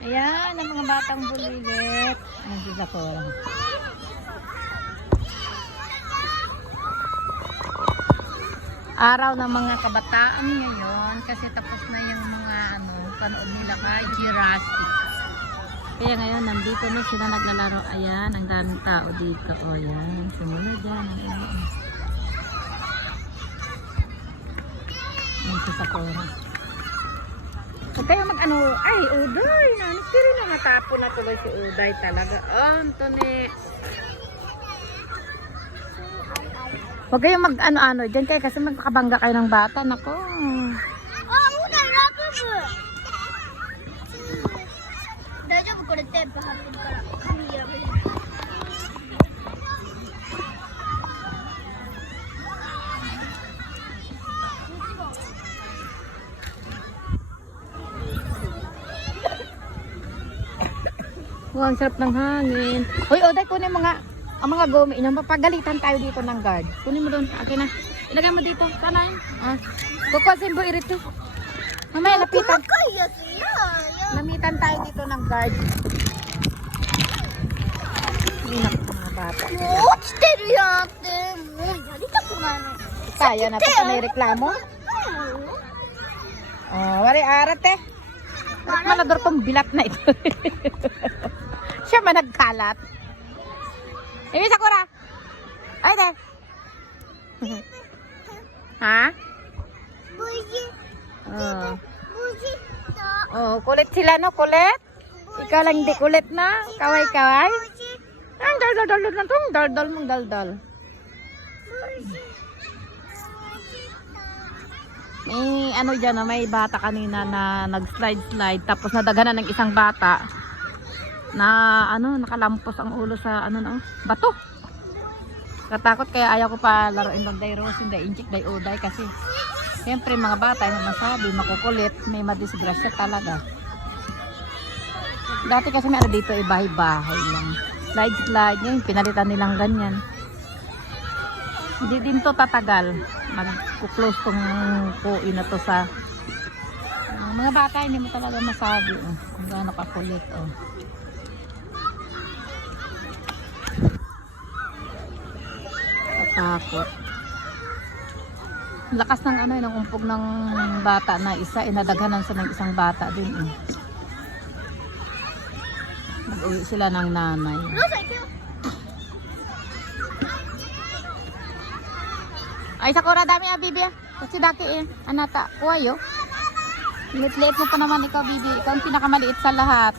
Ayan, ang mga batang bulilit. Ay, di ako. Araw ng mga kabataan ngayon kasi tapos na yung mga panood nila kay Jurassic. Kaya ngayon nandito na sila naglalaro. Ayan, ang daming tao dito. O ayan, sumunod yan. Ayan sa Sakura. Huwag kayo ay Uday, nanis ka rin nakatapo na tuloy si Uday talaga. Anthony. Huwag kayo dyan kayo kasi magkakabangga kayo ng bata. Nako. Oh, ang sarap ng hangin. Hoy, Oday, kunin ang mga gumi niyo. Mapagalitan tayo dito ng guard. Kunin mo doon. Okay na. Ilagay mo dito. Sana yun. Kukusin mo irito. Mamaya, lapitan. Lamitan tayo dito ng guard. Inak mga bata. Kaya na ito pa may reklamo. Wari arat eh. Malador tong bilat na ito. Siya man nagkalat. Ibi Sakura. Ay de. Ha? Kulit sila no, kulit. Ikaw lang di kulit na. Kaway-kaway. Ang dal-dal na tong dal-dal mong dal-dal. May dyan, may bata kanina na nag-slide tapos nadaganan ng isang bata na nakalampos ang ulo sa bato. Katakot kaya ayaw ko pa laruin magday Rose, hindi injik day Uday kasi siyempre mga bata yung masabi makukulit, may madisgrasya talaga. Dati kasi may dito bahay-bahay lang. Slide ngayon pinalitan nilang ganyan. Hindi din to tatagal. Mag-close tong kuin na to sa mga bata, hindi mo talaga masabi kung gaano kakulit. Katakot. Lakas ng ng umpog ng bata na isa, inadaghanan sa ng isang bata din. Nag-uwi sila ng nanay. Ay, Sakura, dami bibi. Kasi dati anata, kuwayo. Liit-liit mo pa naman ikaw, bibi. Ikaw ang pinakamaliit sa lahat.